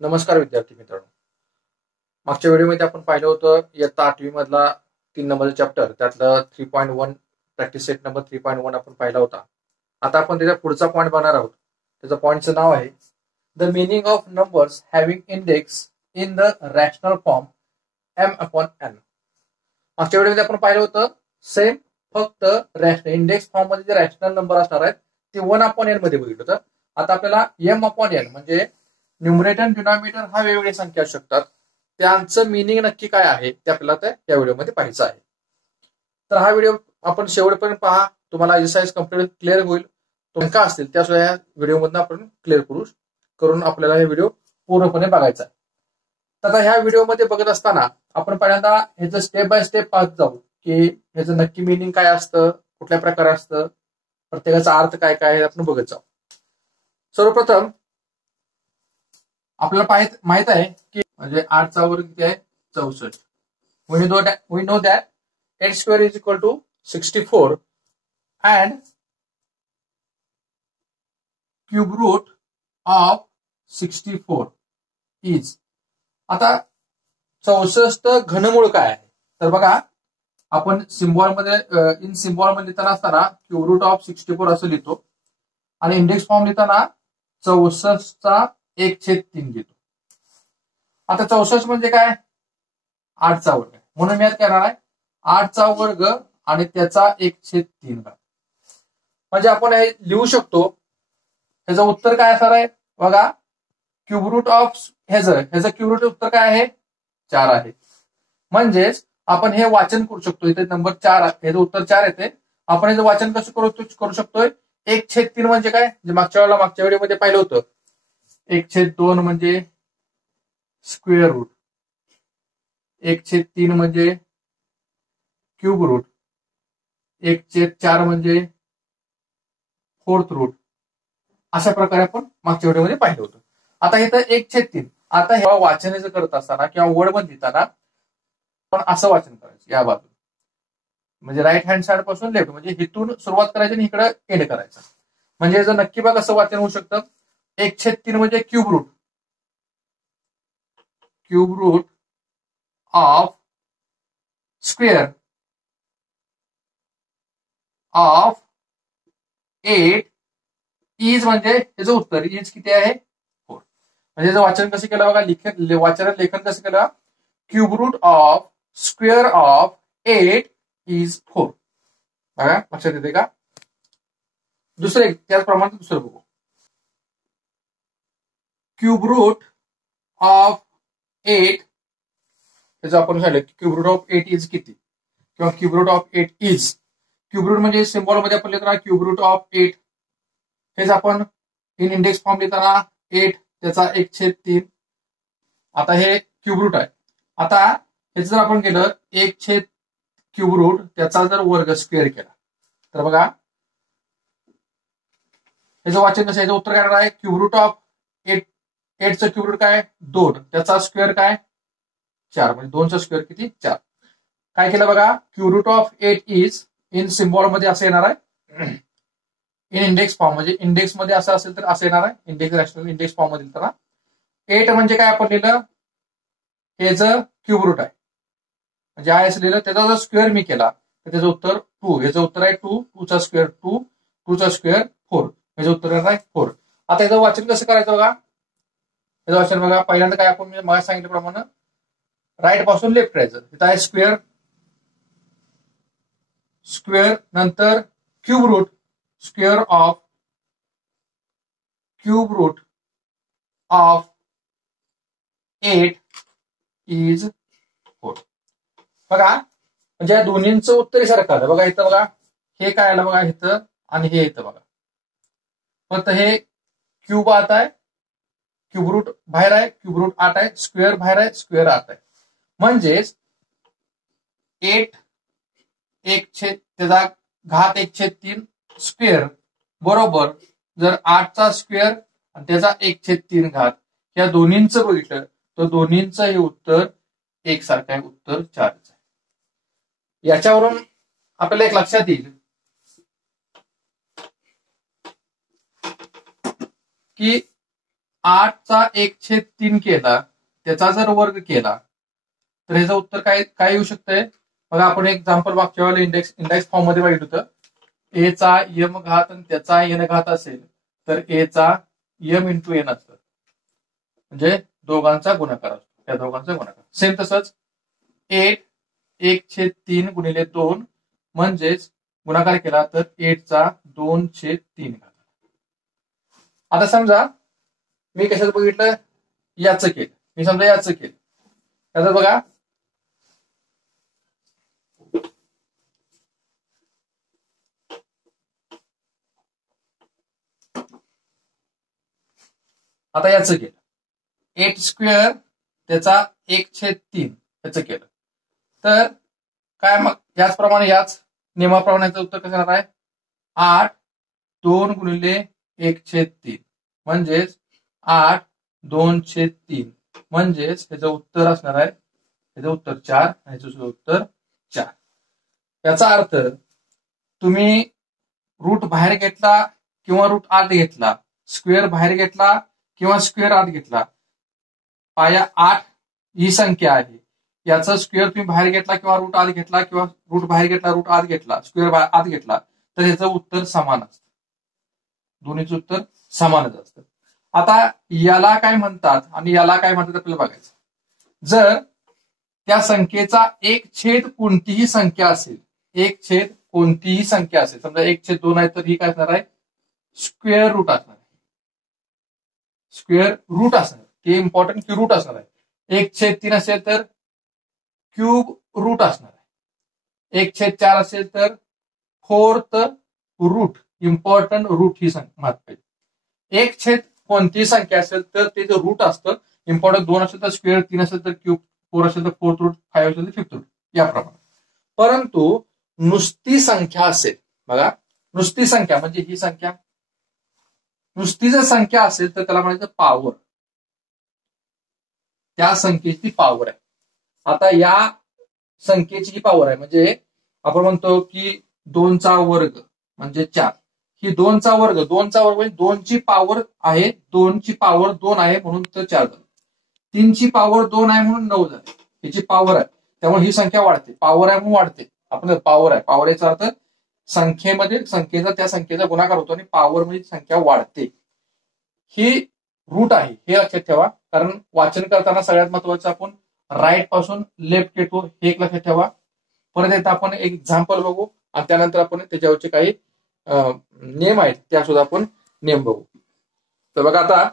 नमस्कार विद्यार्थी मित्रांनो. मागच्या व्हिडिओमध्ये आपण पाहिलं होतं इयत्ता 8वी मधला 3 नंबरचा चॅप्टर त्यातलं 3.1 प्रॅक्टिस सेट नंबर 3.1 आपण पाहिला होता. आता आपण त्याचा पुढचा पॉईंट बघणार आहोत. त्याचं पॉईंटचं नाव आहे the meaning of numbers having index in the rational form m/n. मागच्या व्हिडिओमध्ये आपण पाहिलं होतं सेम, फक्त इंडेक्स फॉर्म मध्ये जे रॅशनल नंबर असणार आहेत ते 1/n मध्ये बघितलं होतं. आता आपल्याला m/n म्हणजे न्यूमरेटर आणि डिनॉमिनेटर हा वेगवेगळ्या संख्या असू शकतात. त्यांचं मिनिंग नक्की काय आहे ते आपल्याला या व्हिडिओमध्ये पाहायचं आहे. तर हा व्हिडिओ आपण शेवटपर्यंत पहा. तुम्हाला एक्सरसाइज कम्प्लीट क्लिअर होईल. का असतील त्याशिवाय या व्हिडिओमधून आपण क्लिअर करून आपल्याला हे व्हिडिओ पूर्णपणे बघायचा आहे. तर आता ह्या व्हिडिओमध्ये बघत असताना आपण पहिल्यांदा ह्याचं स्टेप बाय स्टेप पाहत जाऊ की ह्याचं नक्की मिनिंग काय असतं, कुठल्या प्रकारे असतं, प्रत्येकाचा अर्थ काय काय आपण बघत जाऊ. सर्वप्रथम आपल्याला माहित आहे की म्हणजे 8चा वर्ग किती आहे 64. We know that x² is equal to 64 and cube root of 64 is. आता 64 घनमूळ काय आहे तर बघा, आपण इन सिम्बॉल मध्ये लिहिताना असताना क्यूब रूट ऑफ 64 असं लिहितो आणि इंडेक्स फॉर्म लिहिताना 64चा 1/3 घेतो. आता 64 म्हणजे काय 8चा वर्ग आहे, म्हणून मी यात करणार आहे 8चा वर्ग आणि त्याचा 1/3. म्हणजे आपण हे लिहू शकतो. ह्याचं उत्तर काय असणार आहे बघा, क्यूब रूट ऑफ ह्याचं क्यूब रूट उत्तर काय आहे 4 आहे. म्हणजेच आपण हे वाचन करू शकतो. इथे नंबर 4 ह्याचं उत्तर 4 येते. आपण याचं वाचन कसं करू शकतोय 1/3 म्हणजे काय, जे मागच्या व्हिडिओमध्ये पाहिलं होतं 1/2 म्हणजे स्क्वेअर रूट, 1/3 म्हणजे क्यूब रूट, 1/4 म्हणजे फोर्थ रूट. अशा प्रकारे आपण मागच्या व्हिडिओमध्ये पाहिलं होतं. आता इथं 1/3. आता हे वाचन करत असताना किंवा वर्ड मध्ये लिहिताना पण असं वाचन करायचं या बाजूला, म्हणजे राईट हँड साइड पासून लेफ्ट, म्हणजे इथून सुरुवात करायची आणि इकडे एंड करायचं. म्हणजे जर नक्की बघा कसं वाचन होऊ शकतं. 1/3 म्हणजे cube root of square of 8 is, म्हणजे त्याचं उत्तर इज किती आहे 4. म्हणजे याचं वाचन कसं केलं बघा, वाचन लेखन कसं केलं, cube root of square of 8 is 4. बघा लक्षात येते का. दुसरे त्याचप्रमाणे दुसरं बघू. क्यूब रूट ऑफ 8, त्याचं आपण सांगितलं क्यूब रूट ऑफ 8 इज किती, किंवा cube root of 8 is. Cube root म्हणजे सिम्बॉल मध्ये आपण लिहिताना क्यूब रूट ऑफ 8, हेच आपण इन इंडेक्स फॉर्म लिहिताना 8 त्याचा 1/3. आता हे क्यूब रूट आहे. आता हे जर आपण केलं 1 क्यूब रूट त्याचा जर वर्ग स्क्वेअर केला तर बघा याचं वाचन कसं, याचं उत्तर काय आहे क्यूब रूट ऑफ 8चं क्यूब रूट काय 2, त्याचा स्क्वेअर काय 4, म्हणजे 2चा स्क्वेअर किती 4. काय केलं बघा, cube root of 8 is in symbol मध्ये असं येणार आहे, इन इंडेक्स फॉर्म म्हणजे इंडेक्स मध्ये असं असेल तर असं येणार आहे. रॅशनल इंडेक्स फॉर्म मध्ये लिहिताना 8 म्हणजे काय आपण लिहिलं याचं क्यूब रूट आहे, म्हणजे आहे असं लिहिलं. त्याचा जर स्क्वेअर मी केला तर त्याचं उत्तर 2. याचं उत्तर आहे 2, 2चा स्क्वेअर 2, 2चा स्क्वेअर 4, याचं उत्तर आहे 4. आता याचं वाचन कसं करायचं बघा, याचं वाचन बघा. पहिल्यांदा काय आपण मला सांगितल्याप्रमाणे राईट पासून लेफ्ट करायचं. इथं आहे स्क्वेअर नंतर cube root, square of cube root of 8 is 4. बघा म्हणजे या दोन्हींचं उत्तर सारखं आलं बघा. इथं बघा हे काय आलं बघा इथं आणि हे इथं बघा, फक्त हे क्यूब आत आहे, क्यूब रूट बाहेर आहे, क्यूब रूट आत आहे, स्क्वेअर बाहेर आहे, स्क्वेअर आत आहे. म्हणजेच 8 त्याचा घात 1/3 स्क्वेअर बरोबर जर 8चा स्क्वेअर आणि त्याचा 1/3 घात, या दोन्हींचं बघितलं तर दोन्हींचं हे उत्तर एकसारखं आहे, उत्तर 4 आहे. याच्यावरून आपल्याला एक लक्षात येईल की 8चा 1/3 केला, त्याचा जर वर्ग केला तर ह्याचं उत्तर काय काय येऊ शकतंय? बघा, आपण एक एक्झाम्पल मागच्या वेळेला इंडेक्स फॉर्म मध्ये बघितलं होतं. ए चा यम घात आणि त्याचा एन घात असेल तर ए चा यम इंटू एन असतं, म्हणजे दोघांचा गुणाकार असतो, त्या दोघांचा गुणाकार. सेम तसंच 8 1/3 गुणिले 2 म्हणजेच गुणाकार केला तर 8चा 2/3 घात. आता समजा मी कशात बघितलं, याचं केलं. मी समजा याचं केलं, त्याचं बघा आता याचं केलं 8 स्क्वेअर त्याचा 1/3 याचं केलं तर काय, मग याचप्रमाणे याच नियमाप्रमाणे याचं उत्तर कसं येणार आहे? 8 2 गुणिले 1/3 म्हणजेच 8 2/3 म्हणजेच ह्याचं उत्तर असणार आहे, ह्याचं उत्तर 4, ह्याचं उत्तर 4. याचा अर्थ तुम्ही रूट बाहेर घेतला किंवा रूट आत घेतला, स्क्वेअर बाहेर घेतला किंवा स्क्वेअर आत घेतला, पाया 8 ही संख्या आहे, याचा स्क्वेअर तुम्ही बाहेर घेतला किंवा रूट आत घेतला किंवा रूट बाहेर घेतला रूट आत घेतला स्क्वेअर आत घेतला तर ह्याचं उत्तर समान असतं, दोन्हीचं उत्तर समानच असतं. आता याला काय म्हणतात आणि याला काय म्हणतात आपल्याला बघायचं. जर त्या संख्येचा 1/छेद कोणतीही संख्या असेल, 1/छेद कोणतीही संख्या असेल, समजा 1/2 आहे तर ही काय असणार आहे? स्क्वेअर रूट असणार आहे, स्क्वेअर रूट असणार, ते इम्पॉर्टंट की रूट असणार आहे. 1/3 असेल तर क्यूब रूट असणार आहे, 1/4 असेल तर फोर्थ रूट, इम्पॉर्टंट रूट ही संख्या. 1/छेद कोणतीही संख्या असेल तर ते जे रूट असतं इम्पॉर्टंट, 2 असेल तर स्क्वेअर, 3 असेल तर क्यूब, 4 असेल तर फोर्थ रूट, 5 असेल तर फिफ्थ रूट, याप्रमाणे. परंतु नुसती संख्या असेल, बघा नुसती संख्या म्हणजे ही संख्या, नुसती जर संख्या असेल तर त्याला म्हणायचं पॉवर, त्या संख्येची पॉवर आहे. आता या संख्येची ही पॉवर आहे, म्हणजे आपण म्हणतो की 2चा वर्ग म्हणजे 4, ही 2चा वर्ग म्हणजे 2ची पॉवर आहे, 2ची पॉवर 2 आहे म्हणून तर 4 झालं, 3ची पॉवर 2 आहे म्हणून 9 झाले, हिची पॉवर आहे त्यामुळे ही संख्या वाढते, पॉवर आहे म्हणून वाढते. आपण पॉवर आहे, पॉवर याचा अर्थ संख्येमध्ये संख्येचा त्या संख्येचा गुणाकार होतो आणि पॉवर म्हणजे संख्या वाढते. ही रूट आहे हे लक्षात ठेवा, कारण वाचन करताना सगळ्यात महत्वाचं आपण राईट पासून लेफ्ट येतो हे एक लक्षात ठेवा. परत एकदा आपण एक एक्झाम्पल बघू आणि त्यानंतर आपण त्याच्यावरचे काही नियम आहेत त्या सुद्धा आपण नियम बघू. तर बघा आता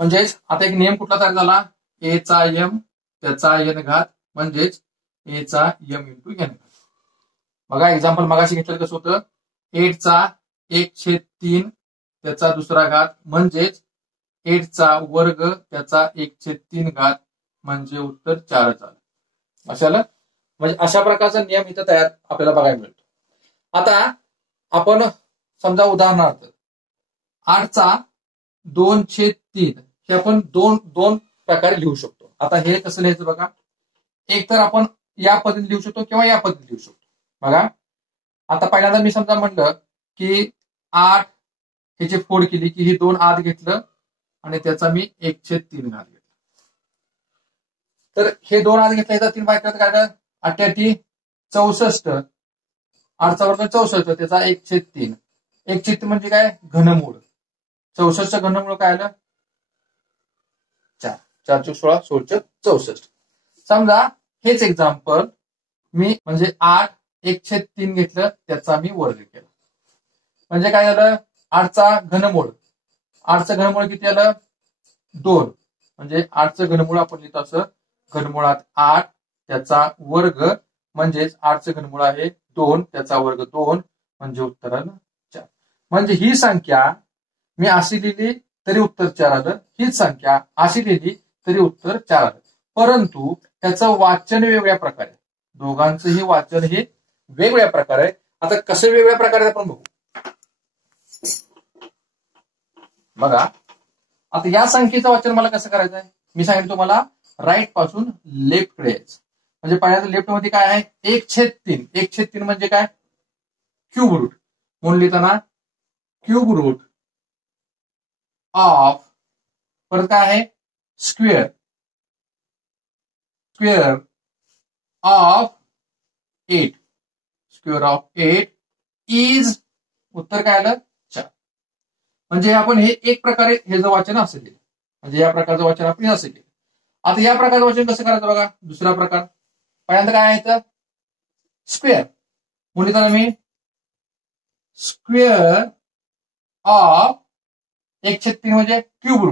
म्हणजेच आता एक नियम कुठला तयार झाला, ए चा यम त्याचा एन घात म्हणजेच ए चा यम इंटू एन घात. बघा एक्झाम्पल मगाशी घेतलं कसं होतं, 8चा 1/3 त्याचा दुसरा घात म्हणजेच 8चा वर्ग त्याचा 1/3 घात म्हणजे उत्तर 4 आलं. अशाला म्हणजे अशा प्रकारचा नियम इथं तयार आपल्याला बघायला मिळतो. आता आपण समजा उदाहरणार्थ 8चा 2/3 हे आपण दोन प्रकारे लिहू शकतो. आता हे कसं लिहायचं बघा, एक तर आपण या पद्धतीने लिहू शकतो किंवा या पद्धतीने लिहू शकतो. बघा आता पहिल्यांदा मी समजा म्हणलं की 8 ह्याची फोड केली की ही 2 आत घेतलं आणि त्याचा मी 1/3 घात घेतला, तर हे 2 आत घेतलं, याचा 3 बाहेर करत काय 8 64, 8चा वर्ग 64 त्याचा 1/3, 1/3 म्हणजे काय घनमूळ, 64 घनमूळ काय आलं 4, 4 × 16 16 64. समजा हेच एक्झाम्पल मी म्हणजे 8 1/3 घेतलं त्याचा मी वर्ग केला, म्हणजे काय झालं 8चा घनमूळ, 8चं घनमूळ किती आलं 2, म्हणजे 8चं घनमूळ आपण लिहितो असं घनमुळात 8 त्याचा वर्ग म्हणजेच 8चं घनमूळ आहे 2 त्याचा वर्ग 2 म्हणजे उत्तर आलं 4. म्हणजे ही संख्या मी अशी लिहिली तरी उत्तर 4 आलं, हीच संख्या अशी लिहिली तरी उत्तर 4 आलं, परंतु त्याचं वाचन वेगवेगळ्या प्रकारे, दोघांचंही वाचन हे वेगवेगळ्या प्रकारे. आता कसं वेगवेगळ्या प्रकारे आपण बघू. बघा आता या संख्येचं वाचन मला कसं करायचं आहे, मी सांगितलं तुम्हाला राईट पासून लेफ्ट कडे यायचं. म्हणजे पहिल्यांदा लेफ्ट मध्ये काय आहे 1/3, 1/3 म्हणजे काय क्यूब रूट म्हणून लिहिताना क्यूब रूट ऑफ परत काय आहे square square of 8 square of 8 is उत्तर काय आलं 4. म्हणजे आपण हे एक प्रकारे हे जर वाचन असेल म्हणजे या प्रकारचं वाचन आपण असेल. आता या प्रकारचं वाचन कसं करायचं बघा. दुसरा प्रकार पहिल्यांदा काय आहे तर स्क्वेअर म्हणून मी स्क्वेअर ऑफ 1/3 म्हणजे क्यूब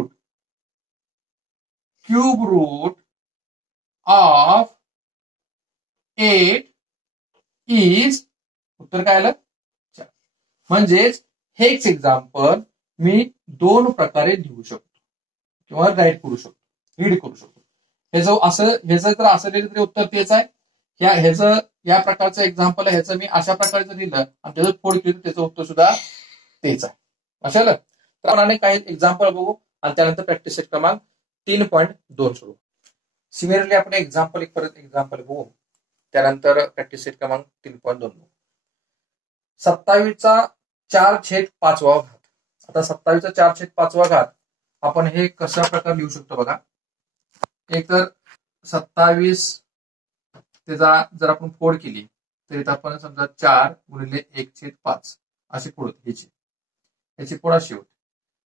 रूट ऑफ 8 इज उत्तर काय आलं 4. म्हणजेच हेच एक्झाम्पल मी 2 प्रकारे लिहू शकतो किंवा रीड करू शकतो. हे जर असं लिहिलं तरी उत्तर तेच आहे. या प्रकारचं एक्झाम्पल आहे ह्याचं मी अशा प्रकारे जर लिहिलं आणि त्याचं फोड केलं त्याचं उत्तर सुद्धा तेच आहे. अशाला तर आपण काही एक्झाम्पल बघू आणि त्यानंतर प्रॅक्टिस सेट क्रमांक 3.2 सोडू. सिमिलरली आपण परत एक्झाम्पल बघू त्यानंतर प्रॅक्टिस सेट क्रमांक 3.2 बघू. 27चा 4/5 घात. आता 27चा 4/5 घात आपण हे कशा प्रकारे लिहू शकतो बघा. एक तर 27 त्याचा जर आपण फोड केली तर इथं आपण समजा 4 गुणिले 1/5 अशी फोड होती. याची फोड अशी होती.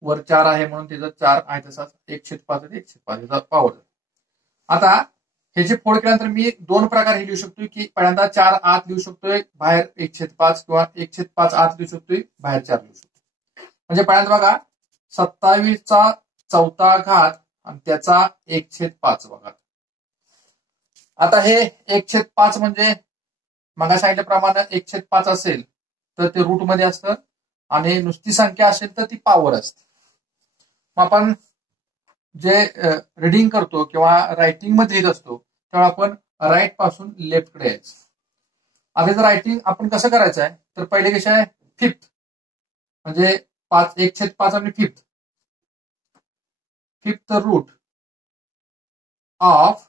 वर 4 आहे म्हणून त्याचा 4 आहे तसाच 1/5 याचा पावर. आता ह्याची फोड केल्यानंतर मी 2 प्रकार हे लिहू शकतो की पहिल्यांदा 4 आत लिहू शकतोय बाहेर 1/5 किंवा 1/5 आत लिहू शकतोय बाहेर 4 लिहू शकतो. म्हणजे पहिल्यांदा बघा 27चा 4था घात आणि त्याचा 1/5 घात. आता हे 1/5 म्हणजे मग सांगितल्याप्रमाणे 1/5 असेल तर ते रूट मध्ये असतं आणि नुसती संख्या असेल तर ती पॉवर असते. मग आपण जे रीडिंग करतो किंवा रायटिंग मध्ये लिहित असतो तेव्हा आपण राईट पासून लेफ्ट कडे यायचं. आता जर रायटिंग आपण कसं करायचं आहे तर पहिले कशा आहे फिफ्थ म्हणजे 1/5 आणि fifth root of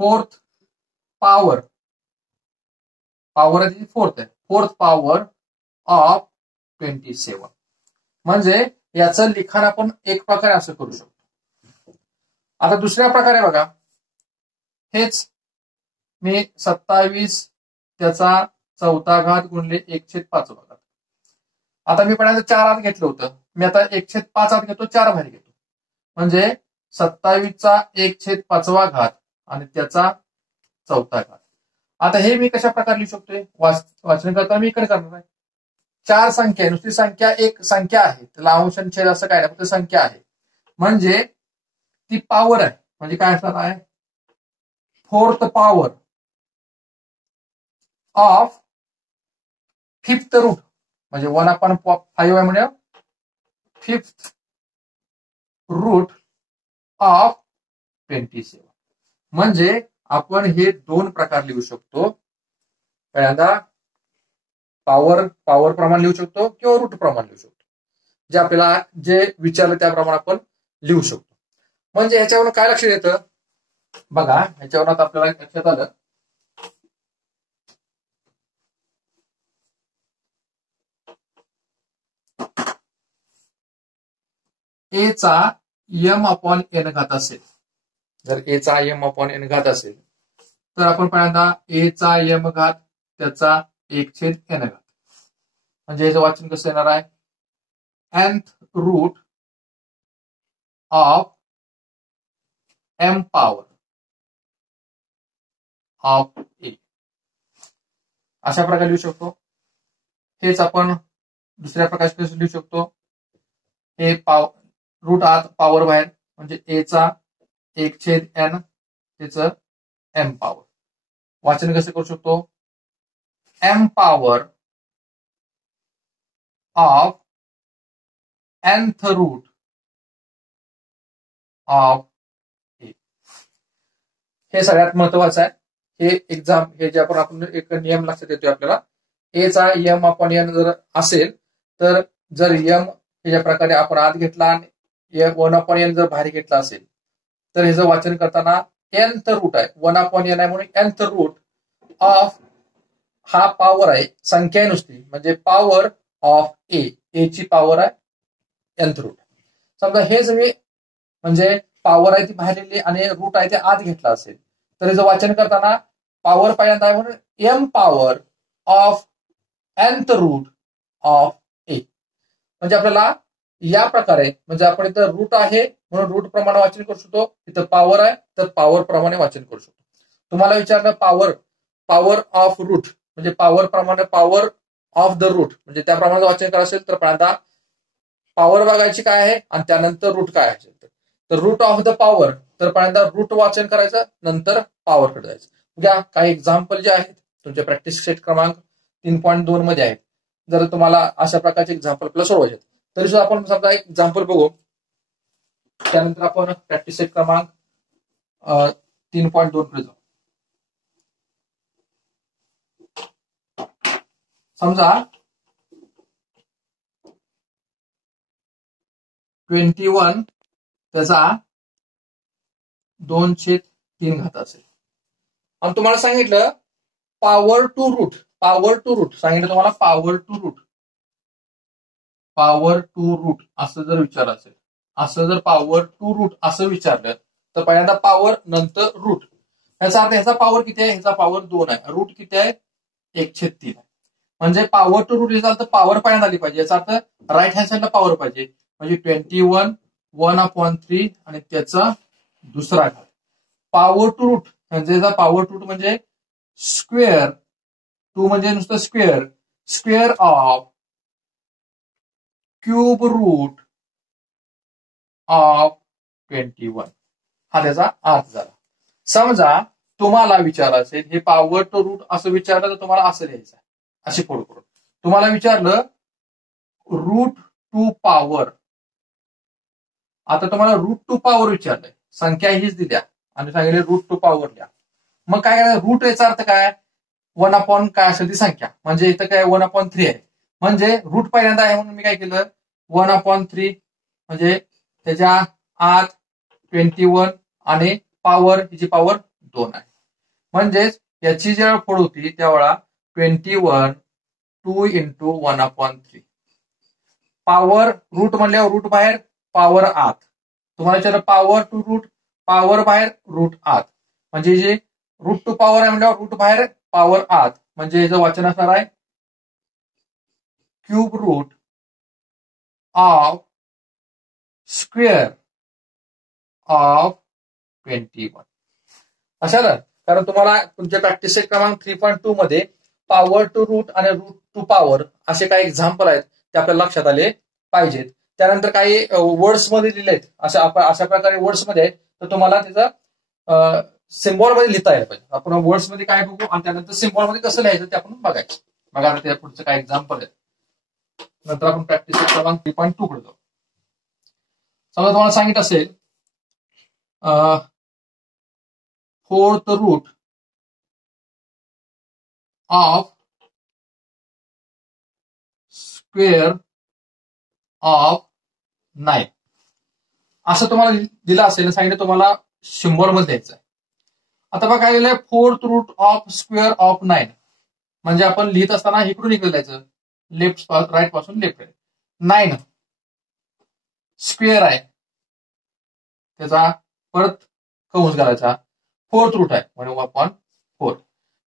4th power आहे 4th पॉवर ऑफ 27. म्हणजे याचं लिखाण आपण एक प्रकारे असं करू शकतो. आता दुसऱ्या प्रकारे बघा हेच मी 27 त्याचा 4था घात गुणिले 1/5 घात. आता मी पहिल्यांदा 4 आत घेतलं होतं मी आता 1/5 आत घेतो 4 बाहेर घेतो म्हणजे 27चा 1/5 घात आणि त्याचा 4था घात. आता हे मी कशा प्रकारे लिहू शकतोय वाचन करताना मी इकडे करणार आहे. 4 संख्या आहे नुसती संख्या एक संख्या आहे त्याला अंश आणि छेद असं काय नाही फक्त संख्या आहे म्हणजे ती पॉवर आहे. म्हणजे काय असणार आहे 4th power of 5th route म्हणजे 1/5 आहे म्हणजे 5th रूट ऑफ 27. म्हणजे आपण हे 2 प्रकार लिहू शकतो. पहिल्यांदा पॉवर प्रमाण लिहू शकतो किंवा रूट प्रमाण लिहू शकतो. जे आपल्याला जे विचारलं त्याप्रमाणे आपण लिहू शकतो. म्हणजे ह्याच्यावरून काय लक्षात येतं बघा ह्याच्यावर आता आपल्याला लक्षात आलं ए चा m/n घात असेल जर ए चा m/n घात असेल तर आपण पहिल्यांदा ए चा m घात त्याचा 1/n घात म्हणजे याचं वाचन कसं येणार आहे nth root of m power of a अशा प्रकारे लिहू शकतो. हेच आपण दुसऱ्या प्रकारे लिहू शकतो. हे रूट आत पॉवर बाहेर म्हणजे ए चा 1/n त्याचं m पॉवर. वाचन कसं करू शकतो m power of nth root of a. हे सगळ्यात महत्वाचं आहे. हे जे आपण एक नियम लक्षात येतोय आपल्याला ए चा m/n जर असेल तर जर m ह्याच्या प्रकारे आपण आत घेतला आणि 1/n जर बाहेर घेतला असेल तर ह्याचं वाचन करताना nth रूट आहे 1/n आहे म्हणून nth रूट ऑफ हा पॉवर आहे, संख्या आहे नुसती, म्हणजे पॉवर ऑफ ए ची पॉवर आहे nth रूट. समजा हे सगळे म्हणजे पॉवर आहे ती बाहेर लिहिली आणि रूट आहे ते आत घेतला असेल, तर याचं वाचन करताना पॉवर पहिल्यांदा आहे म्हणून m power of nth root of a. म्हणजे आपल्याला या प्रकारे, म्हणजे आपण इथं रूट आहे म्हणून रूट प्रमाणे वाचन करू शकतो, इथं पॉवर आहे तर पॉवर प्रमाणे वाचन करू शकतो. तुम्हाला विचारलं पॉवर ऑफ रूट म्हणजे पॉवर प्रमाणे पॉवर ऑफ द रूट म्हणजे त्याप्रमाणे वाचन करायचं असेल तर पहिल्यांदा पॉवर बघायची काय आहे आणि त्यानंतर रूट काय आहे. तर रूट ऑफ द पॉवर तर पहिल्यांदा रूट वाचन करायचं, नंतर पॉवर कडे जायचं. उद्या काही एक्झाम्पल जे आहेत तुमच्या प्रॅक्टिस सेट क्रमांक 3.2 मध्ये आहेत. जर तुम्हाला अशा प्रकारचे एक्झाम्पल आपल्याला सोडवायचे तरी सुद्धा आपण समजा एक एक्झाम्पल बघू, त्यानंतर आपण प्रॅक्टिस सेट क्रमांक 3.2 कडे जाऊ. समजा 21 त्याचा 2/3 असेल आणि तुम्हाला सांगितलं पॉवर टू रूट सांगितलं तुम्हाला पॉवर टू रूट असं जर विचारलं असेल, असं जर पॉवर टू रूट असं विचारलं तर पहिल्यांदा पॉवर नंतर रूट. याचा अर्थ ह्याचा पॉवर किती आहे, ह्याचा पॉवर 2 आहे, रूट किती आहे 1/3 आहे. म्हणजे पॉवर टू रूट याचा अर्थ पॉवर पहिल्यांदा आली पाहिजे, याचा अर्थ राईट हँड साईडला पॉवर पाहिजे, म्हणजे 21 1/3 आणि त्याचा दुसरा घात. पॉवर टू रूट म्हणजे पॉवर टू रूट म्हणजे स्क्वेअर, टू म्हणजे नुसतं square of cube root of 21 हा त्याचा अर्थ झाला. समजा तुम्हाला विचारलं असेल हे पॉवर टू रूट असं विचारलं तर तुम्हाला असं लिहायचं, अशी फोड करून. तुम्हाला विचारलं रूट टू पॉवर, आता तुम्हाला रूट टू पॉवर विचारलंय, संख्या हीच दिल्या आणि सांगितले रूट टू पॉवर लिहा. मग काय रूट याचा अर्थ काय 1 काय असेल ती संख्या, म्हणजे इथं काय 1/3 आहे, म्हणजे रूट पहिल्यांदा आहे म्हणून मी काय केलं 1/3 म्हणजे त्याच्या आत 21 आणि पॉवर हिची पॉवर 2 आहे. म्हणजेच याची जेव्हा फोड होती त्यावेळा 21 2 × 1/3 पॉवर रूट म्हणल्यावर रूट बाहेर पॉवर आत. तुम्हाला विचारलं पॉवर टू रूट, पॉवर बाहेर रूट आत, म्हणजे जे रूट टू पॉवर आहे म्हणल्यावर रूट बाहेर पॉवर आत, म्हणजे याचं वाचन असणार आहे cube root of square of 21. अशा ना, कारण तुम्हाला तुमच्या प्रॅक्टिस सेट क्रमांक 3.2 मध्ये पॉवर टू रूट आणि रूट टू पॉवर असे काही एक्झाम्पल आहेत ते आपल्याला लक्षात आले पाहिजेत. त्यानंतर काही वर्ड्स मध्ये लिहिले आहेत, अशा प्रकारे वर्ड्स मध्ये आहेत तर तुम्हाला त्याचं सिम्बॉल मध्ये लिहिता यायला पाहिजे. आपण वर्ड्स मध्ये काय बघू आणि त्यानंतर सिम्बॉल मध्ये कसं लिहायचं ते आपण बघायचं. मग आता त्या पुढचं काय एक्झाम्पल आहे, नंतर आपण प्रॅक्टिस सेट क्रमांक 3.2 कडे जाऊ. समजा तुम्हाला सांगितलं असेल fourth root of square of 9 असं तुम्हाला दिलं असेल, सांगितलं तुम्हाला सिम्बॉल मध्ये द्यायचं आहे. आता बघा काय लिहिलंय fourth root of square of 9, म्हणजे आपण लिहित असताना इकडून इकडे जायचं, लेफ्ट राईट पासून लेफ्ट. 9 स्क्वेअर आहे त्याचा परत कंस घालायचा, फोर्थ रूट आहे म्हणून आपण 4,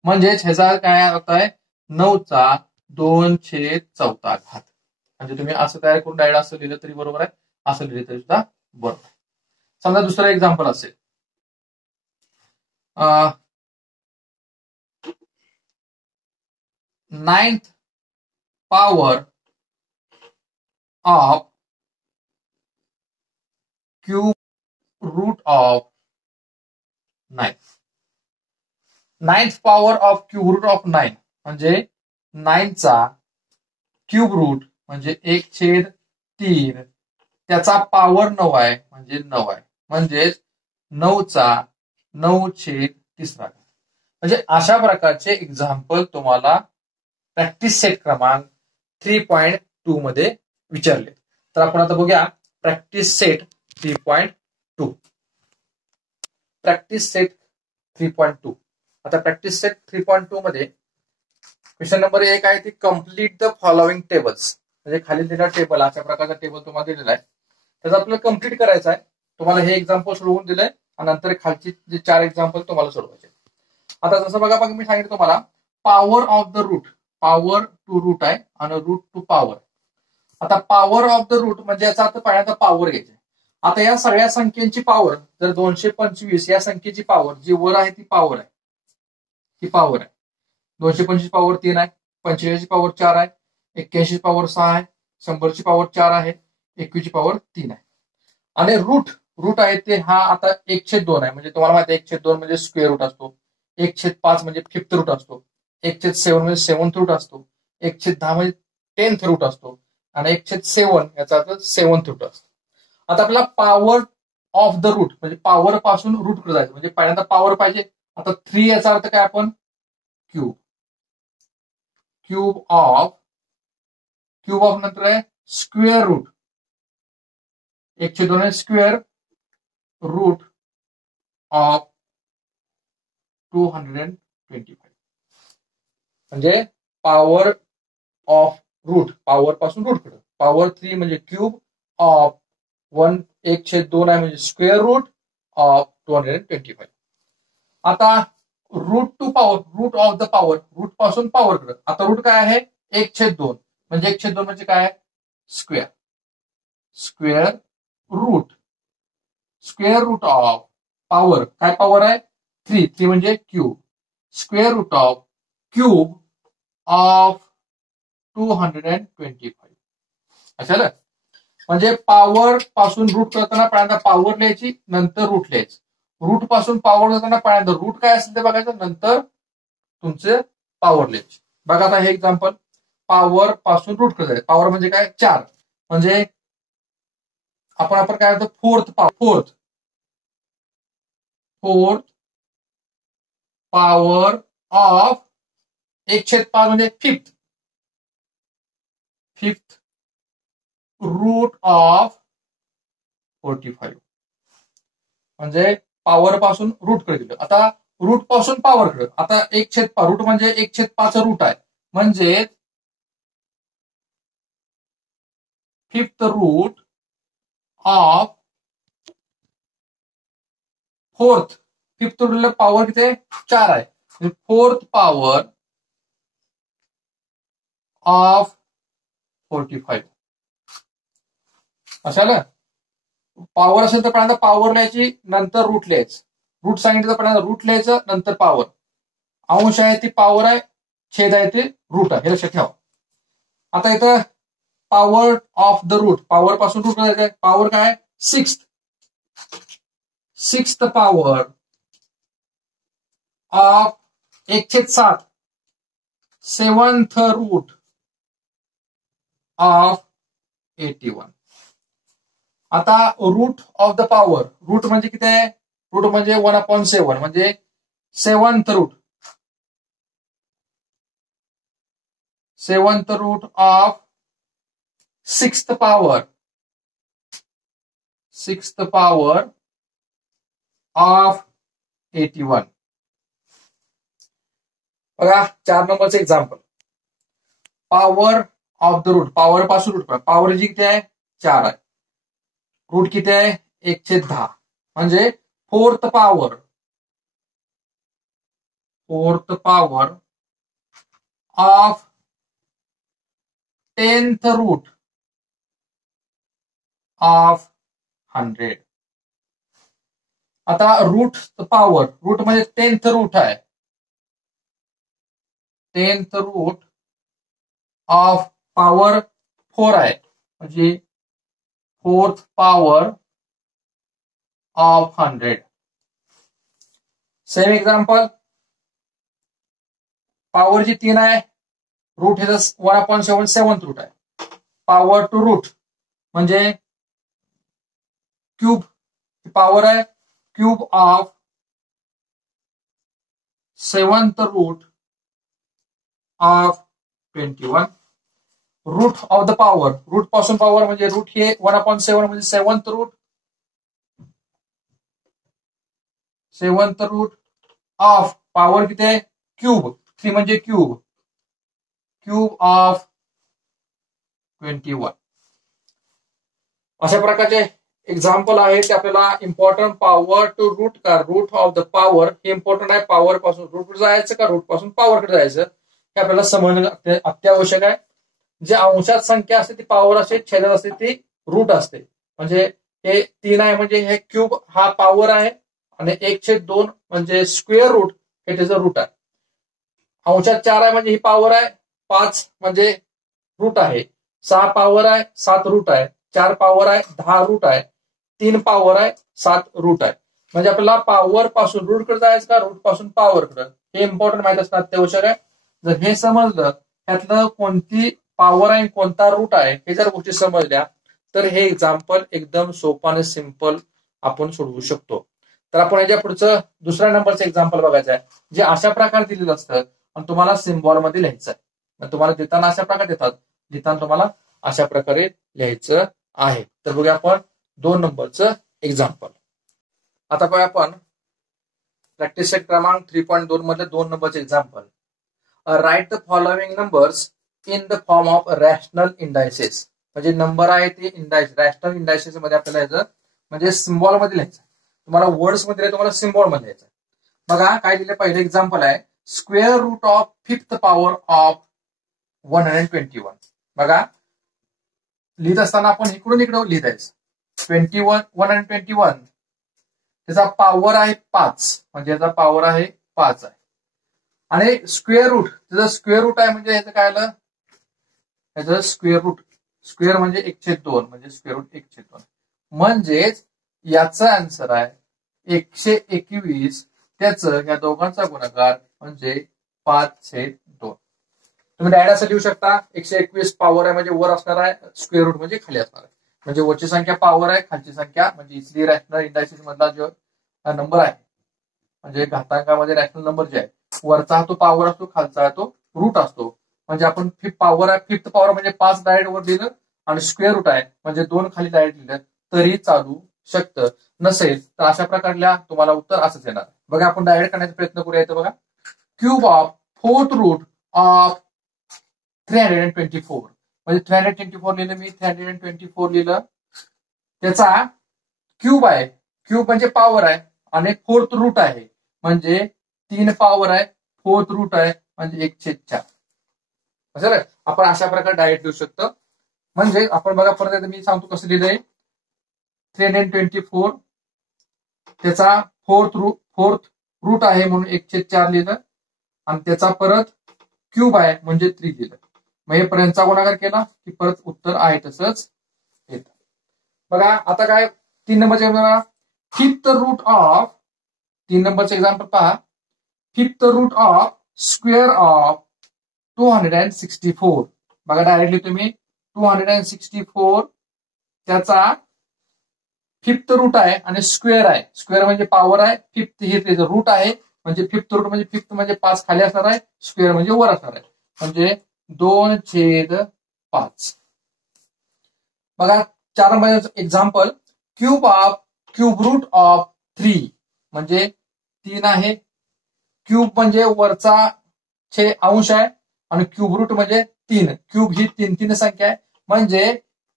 म्हणजेच ह्याचा काय अर्थ आहे 9चा 2/4 घात. म्हणजे तुम्ही असं तयार करून डायरेक्ट असं लिहिलं तरी बरोबर आहे, असं लिहिलं तरी सुद्धा बरोबर आहे. समजा दुसरं एक्झाम्पल असेल 9th power of cube root of 9. 9th power of cube root of 9 म्हणजे 9चा क्यूब रूट म्हणजे 1/3 त्याचा पॉवर 9 आहे म्हणजे 9 आहे, म्हणजेच 9चा 9/3. म्हणजे अशा प्रकारचे एक्झाम्पल तुम्हाला प्रॅक्टिस सेट क्रमांक 3.2 मध्ये विचारले. तर आपण आता बघूया प्रॅक्टिस सेट 3.2. प्रॅक्टिस सेट 3.2 आता प्रॅक्टिस सेट 3.2 मध्ये क्वेश्चन नंबर 1 आहे ती कम्प्लीट द फॉलोइंग टेबल्स. म्हणजे खाली दिलेला टेबल, अशा प्रकारचा टेबल तुम्हाला दिलेला आहे, त्याचा आपल्याला कम्प्लीट करायचा आहे. तुम्हाला हे एक्झाम्पल सोडवून दिलंय आणि नंतर खालची जे 4 एक्झाम्पल तुम्हाला सोडवायचे. आता जसं बघा मी सांगितलं तुम्हाला power of the root, power to root आहे आणि रूट टू पॉवर. आता पॉवर ऑफ द रूट म्हणजे याचा अर्थ पहिल्यांदा पॉवर घ्यायचे. आता या सगळ्या संख्येची पॉवर जर 225 या संख्येची पॉवर जी वर आहे ती पॉवर आहे, ती पॉवर आहे. 225 पॉवर 3 आहे, 45 ची पॉवर 4 आहे, 81 ची पॉवर 6 आहे, 100 ची पॉवर 4 आहे, 21 ची पॉवर 3 आहे. आणि रूट आहे ते हा आता 1/2 आहे. म्हणजे तुम्हाला माहिती आहे 1/2 म्हणजे स्क्वेअर रूट असतो, 1/5 म्हणजे फिफ्थ रूट असतो, 1/7 म्हणजे सेव्हन्थ रूट असतो, 1/10 म्हणजे 10th रूट असतो आणि 1/7 याचा अर्थ 7th रूट असतो. आता आपल्याला पॉवर ऑफ द रूट म्हणजे पॉवर पासून रूट कडे जायचं. म्हणजे पहिल्यांदा पॉवर पाहिजे. आता 3 याचा अर्थ काय, आपण क्यूब, क्यूब ऑफ नंतर आहे square root, 1/2 square root of 225. म्हणजे पॉवर ऑफ रूट, पॉवर पासून रूट कडे. पॉवर 3 म्हणजे क्यूब ऑफ 1/2 आहे म्हणजे स्क्वेअर रूट ऑफ 225. आता root to power, root of the power, root पासून पॉवर कडे. आता रूट काय आहे 1/2 म्हणजे 1/2 म्हणजे काय, square, square root of power, काय पॉवर आहे 3 म्हणजे cube, square root of cube of 225. अच्छा, म्हणजे पॉवर पासून रूट करताना पहिल्यांदा पॉवर लिहायची, नंतर रूट लिहायची. रूट पासून पॉवर करताना पहिल्यांदा रूट काय असेल ते बघायचं, नंतर तुमचे पॉवर लिहायची. बघा आता हे एक्झाम्पल, पॉवर पासून रूट करायचं. पॉवर म्हणजे काय 4, म्हणजे आपण काय होतं फोर्थ पॉवर ऑफ 1/5 म्हणजे फिफ्थ रूट ऑफ 45. म्हणजे पॉवर पासून रूट कडे गेलं. आता रूट पासून पॉवर कडे. आता 1/5 रूट म्हणजे 1/5 रूट आहे, म्हणजे fifth root of fourth. Fifth रूटला पॉवर किती 4 आहे, फोर्थ पॉवर ऑफ 45. अशाला पॉवर असेल तर पहिल्यांदा पॉवर लिहायची, नंतर रूट लिहायचं. रूट सांगितलं तर पहिल्यांदा रूट लिहायचं, नंतर पॉवर. अंश आहे ती पॉवर आहे, छेद आहे ते रूट आहे, हे लक्षात ठेवा. आता इथं power of the root, power पासून रूट करायचं. पॉवर काय sixth power of 1/7 seventh root of 81. आता root of the power, root म्हणजे किती आहे, रूट म्हणजे 1/7 म्हणजे seventh root of sixth power of 81. बघा 4 नंबरचं example, power of the root, power पासून रूट, पॉवर जी किती आहे 4 आहे, रूट किती आहे 1/10 म्हणजे fourth power of 10th root of 100. आता रूट पॉवर, रूट म्हणजे 10th रूट आहे, 10th रूट ऑफ पॉवर 4 आहे म्हणजे fourth power of 100. Same example, power जी 3 आहे, रूट हे 1/7 सेवन्थ रूट आहे, पॉवर टू रूट म्हणजे क्यूब, पॉवर आहे cube of 7th root of 21. Root of the power, root पासून पॉवर म्हणजे रूट हे 1/7 म्हणजे सेवन्थ रूट ऑफ पॉवर किती आहे क्यूब, 3 म्हणजे क्यूब, क्यूब ऑफ 21. अशा प्रकारचे एक्झाम्पल आहे ते आपल्याला इम्पॉर्टंट पॉवर टू रूट का रूट ऑफ द पॉवर हे इम्पॉर्टंट आहे. पॉवर पासून रूट जायचं का रूट पासून पॉवरकडे जायचं हे आपल्याला समजणं अत्यावश्यक आहे. जे अंशात संख्या असते ती पॉवर असते, छेदात असते ती रूट असते. म्हणजे हे 3 आहे म्हणजे हे क्यूब हा पॉवर आहे आणि 1/2 म्हणजे स्क्वेअर रूट हे त्याचं रूट आहे. अंशात 4 आहे म्हणजे ही पॉवर आहे, 5 म्हणजे रूट आहे, 6 पॉवर आहे 7 रूट आहे, 4 पॉवर आहे 10 रूट आहे, 3 पॉवर आहे 7 रूट आहे. म्हणजे आपल्याला पॉवर पासून रूटकडे जायचं का रूट पासून पॉवरकडे हे इम्पॉर्टंट माहिती असणं अत्यावश्यक आहे. जर हे समजलं त्यातलं कोणती पॉवर आहे कोणता रूट आहे हे जर गोष्टी समजल्या तर हे एक्झाम्पल एकदम सोपं आणि सिंपल आपण सोडवू शकतो. तर आपण याच्या पुढचं दुसऱ्या नंबरचं एक्झाम्पल बघायचं आहे, जे अशा प्रकारे दिलेलं असतं आणि तुम्हाला सिम्बॉल मध्ये लिहायचं आहे. तुम्हाला देताना अशा प्रकारे देतात, लिहिताना तुम्हाला अशा प्रकारे लिहायचं आहे. तर बघूया आपण 2 नंबरचं एक्झाम्पल. आता बघा आपण प्रॅक्टिस सेट क्रमांक 3.2 मधले 2 नंबरचे example. Write the following numbers in the form of rational indices. म्हणजे नंबर आहे ते इंडायस रॅशनल इंडायसेस मध्ये आपल्याला यायचं म्हणजे सिम्बॉल मध्ये लिहायचं. तुम्हाला वर्ड्स मध्ये तुम्हाला सिम्बॉल मध्ये लिहायचं. बघा काय लिहिलं, पहिलं एक्झाम्पल आहे square root of 5th power of 121. बघा लिहित असताना आपण इकडून इकडे लिहित आहे 121 त्याचा पॉवर आहे 5 म्हणजे याचा पॉवर आहे 5 आहे आणि स्क्वेअर रूट त्याचं स्क्वेअर रूट आहे म्हणजे याचं काय आलं, याचं स्क्वेअर रूट स्क्वेअर म्हणजे 1/2 म्हणजे स्क्वेअर रूट 1/2 म्हणजेच याचा आन्सर आहे 121 त्याचं या दोघांचा गुणाकार म्हणजे 5/2. तुम्ही डायरेक्ट असं लिहू शकता 121 पॉवर आहे म्हणजे वर असणार आहे, स्क्वेअर रूट म्हणजे खाली असणार आहे. म्हणजे वरची संख्या पॉवर आहे, खालची संख्या म्हणजे इथली रॅशनल इंडायसेस मधला जो नंबर आहे म्हणजे घातांकामध्ये रॅशनल नंबर जे आहे वरचा तो पॉवर असतो, खालचा तो रूट असतो. म्हणजे आपण पॉवर आहे 5th पॉवर म्हणजे 5 डायरेक्ट वर लिहिलं आणि स्क्वेअर रूट आहे म्हणजे 2 खाली डायरेक्ट लिहिलं तरी चालू शकतं. नसेल तर अशा प्रकारल्या तुम्हाला उत्तर असंच येणार. बघा आपण डायरेक्ट करण्याचा प्रयत्न करूया. इथं बघा cube of 4th route of 324 म्हणजे 324 लिहिलं मी, 324 लिहिलं त्याचा क्यूब आहे, क्यूब म्हणजे पॉवर आहे आणि 4th रूट आहे म्हणजे 3 पॉवर आहे, 4th रूट आहे म्हणजे 1/4. बरोबर आपण अशा प्रकारे डायरेक्ट लिहू शकतो. म्हणजे आपण बघा परत मी सांगतो कसं लिहिलंय 324 त्याचा 4th रूट आहे म्हणून 1/4 लिहिलं आणि त्याचा परत क्यूब आहे म्हणजे 3 लिहिलं. मग हे पर्यंतचा गुणाकार केला की परत उत्तर आहे तसंच येतं. बघा आता काय 3 नंबरचे 5th रूट ऑफ 3 नंबरचे एक्झाम्पल पहा 5th route of square of 264. बघा डायरेक्टली तुम्ही 264 त्याचा 5th रूट आहे आणि स्क्वेअर आहे, स्क्वेअर म्हणजे पॉवर आहे, 5th हे त्याचं रूट आहे म्हणजे 5th रूट म्हणजे 5th म्हणजे 5 खाली असणार आहे, स्क्वेअर म्हणजे वर असणार आहे म्हणजे 2/5. बघा 4 number example cube root of 3 म्हणजे 3 आहे, क्यूब म्हणजे वरचा अंश आहे आणि क्यूब रूट म्हणजे 3. क्यूब ही 3 संख्या आहे म्हणजे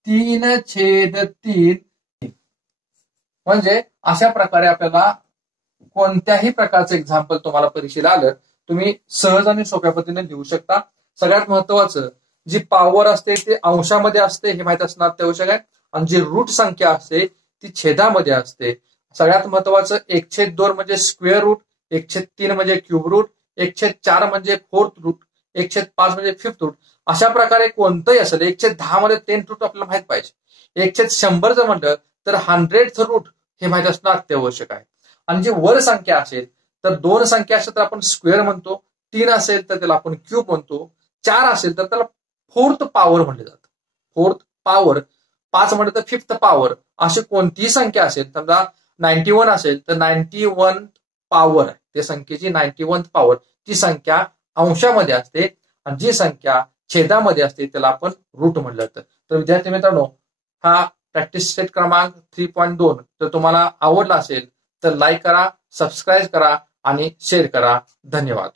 3/3. म्हणजे अशा प्रकारे आपल्याला कोणत्याही प्रकारचं एक्झाम्पल तुम्हाला परीक्षेला आलं तुम्ही सहज आणि सोप्या पद्धतीने लिहू शकता. सगळ्यात महत्वाचं जी पॉवर असते ते अंशामध्ये असते हे माहित असणं अत्यावश्यक आहे आणि जी रूट संख्या असते ती छेदामध्ये असते. सगळ्यात महत्वाचं 1/2 म्हणजे स्क्वेअर रूट, 1/3 म्हणजे क्यूब रूट, 1/4 म्हणजे 4th रूट, 1/5 म्हणजे 5th रूट. अशा प्रकारे कोणतंही असेल 1/10 मध्ये 10th रूट आपल्याला माहित पाहिजे. 1/100 जर म्हणलं तर 100th रूट हे माहित असणं अत्यावश्यक आहे. आणि जी वर संख्या असेल तर 2 संख्या असेल तर आपण स्क्वेअर म्हणतो, 3 असेल तर त्याला आपण क्यूब म्हणतो, 4 असेल तर त्याला 4th पॉवर म्हणले जातं. 4th पॉवर, 5 म्हणलं तर 5th पॉवर. अशी कोणतीही संख्या असेल समजा 91 असेल तर 91 पॉवर आहे, त्या संख्येची 91 पॉवर ती संख्या अंशामध्ये असते आणि जी संख्या छेदामध्ये असते त्याला आपण रूट म्हणलं जातं. तर विद्यार्थी मित्रांनो हा प्रॅक्टिस सेट क्रमांक 3.2 जर तुम्हाला आवडला असेल तर लाईक करा, सबस्क्राईब करा आणि शेअर करा. धन्यवाद.